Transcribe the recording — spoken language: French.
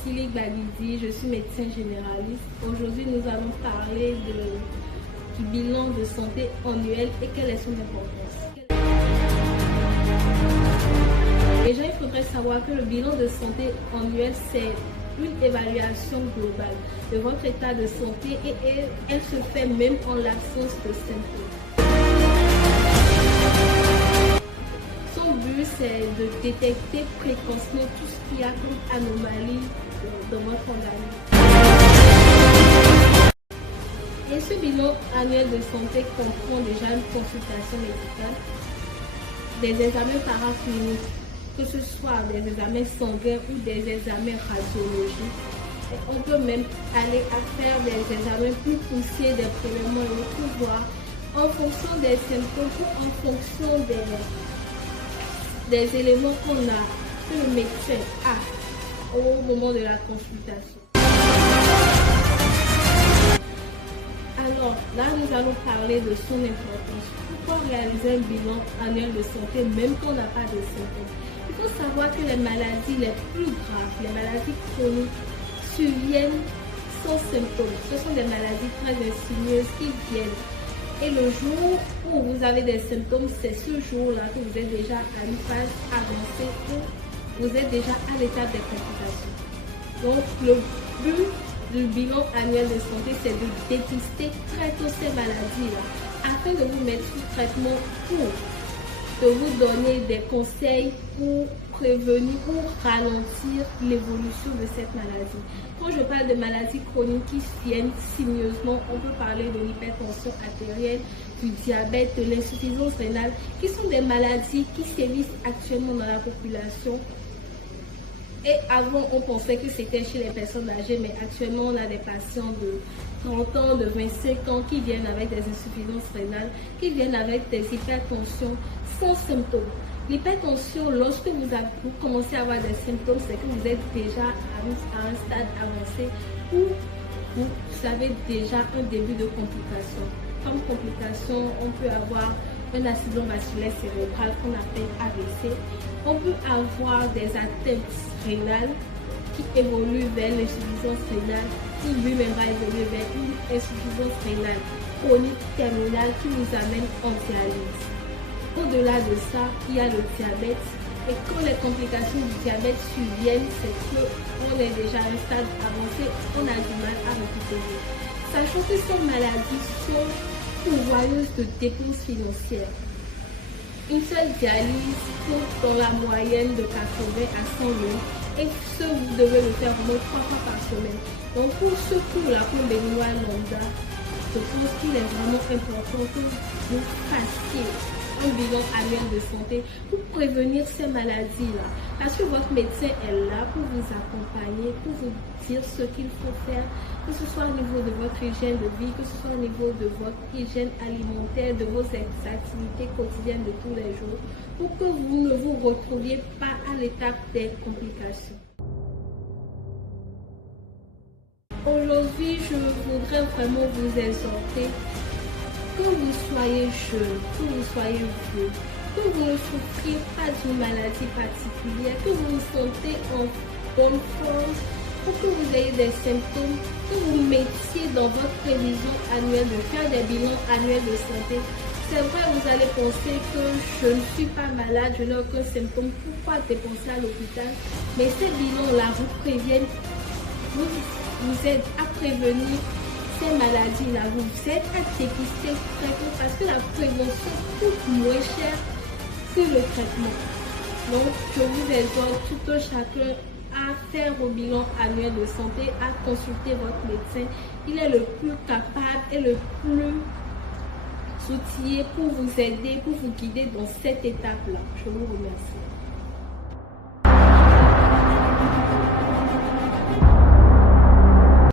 Ottilie Gbagidi, je suis médecin généraliste. Aujourd'hui, nous allons parler du bilan de santé annuel et quelle est son importance. Déjà, il faudrait savoir que le bilan de santé annuel, c'est une évaluation globale de votre état de santé et elle se fait même en l'absence de symptômes. Son but, c'est de détecter précocement tout ce qu'il y a comme anomalie dans votre organisme. Et ce bilan annuel de santé comprend déjà une consultation médicale, des examens paracliniques, que ce soit des examens sanguins ou des examens radiologiques. Et on peut même aller à faire des examens plus poussés, des prélèvements pour voir en fonction des symptômes ou en fonction des éléments que le médecin a au moment de la consultation. Alors là, nous allons parler de son importance. Pourquoi réaliser un bilan annuel de santé même quand on n'a pas de symptômes? Il faut savoir que les maladies les plus graves, les maladies chroniques, surviennent sans symptômes. Ce sont des maladies très insidieuses qui viennent. Et le jour où vous avez des symptômes, c'est ce jour-là que vous êtes déjà à une phase avancée où vous êtes déjà à l'étape des complications. Donc, le but du bilan annuel de santé, c'est de dépister très tôt ces maladies-là afin de vous mettre sous traitement pour de vous donner des conseils pour prévenir ou ralentir l'évolution de cette maladie. Quand je parle de maladies chroniques qui viennent signeusement, on peut parler de l'hypertension artérielle, du diabète, de l'insuffisance rénale, qui sont des maladies qui sévissent actuellement dans la population. Et avant, on pensait que c'était chez les personnes âgées, mais actuellement, on a des patients de 30 ans, de 25 ans qui viennent avec des insuffisances rénales, qui viennent avec des hypertensions sans symptômes. L'hypertension, lorsque vous commencez à avoir des symptômes, c'est que vous êtes déjà à un stade avancé où vous avez déjà un début de complication. Comme complication, on peut avoir un accident vasculaire cérébral qu'on appelle AVC. On peut avoir des atteintes rénales qui évoluent vers l'insuffisance rénale, qui lui-même va évoluer vers une insuffisance rénale chronique terminale qui nous amène en dialyse. Au-delà de ça, il y a le diabète. Et quand les complications du diabète surviennent, c'est qu'on est déjà à un stade avancé, on a du mal à récupérer. Sachant que ces maladies sont pourvoyeuses de dépenses financières. Une seule dialyse coûte dans la moyenne de 80 à 100 000 et ce, vous devez le faire au moins 3 fois par semaine. Donc pour ce cours-là, pour les Béninois lambda, je pense qu'il est vraiment important que vous fassiez un bilan annuel de santé pour prévenir ces maladies-là. Parce que votre médecin est là pour vous accompagner, pour vous dire ce qu'il faut faire, que ce soit au niveau de votre hygiène de vie, que ce soit au niveau de votre hygiène alimentaire, de vos activités quotidiennes de tous les jours, pour que vous ne vous retrouviez pas à l'étape des complications. Aujourd'hui, je voudrais vraiment vous exhorter que vous soyez jeune, que vous soyez vieux, que vous ne souffriez pas d'une maladie particulière, que vous vous sentez en bonne forme, pour que vous ayez des symptômes, que vous mettiez dans votre prévision annuelle de faire des bilans annuels de santé. C'est vrai, vous allez penser que je ne suis pas malade, je n'ai aucun symptôme, pourquoi dépenser à l'hôpital? Mais ces bilans-là vous préviennent, vous aident à prévenir ces maladies-là, vous êtes à dépister très tôt parce que la prévention coûte moins cher que le traitement. Donc, je vous exhorte tout un chacun à faire vos bilans annuels de santé, à consulter votre médecin. Il est le plus capable et le plus outillé pour vous aider, pour vous guider dans cette étape-là. Je vous remercie.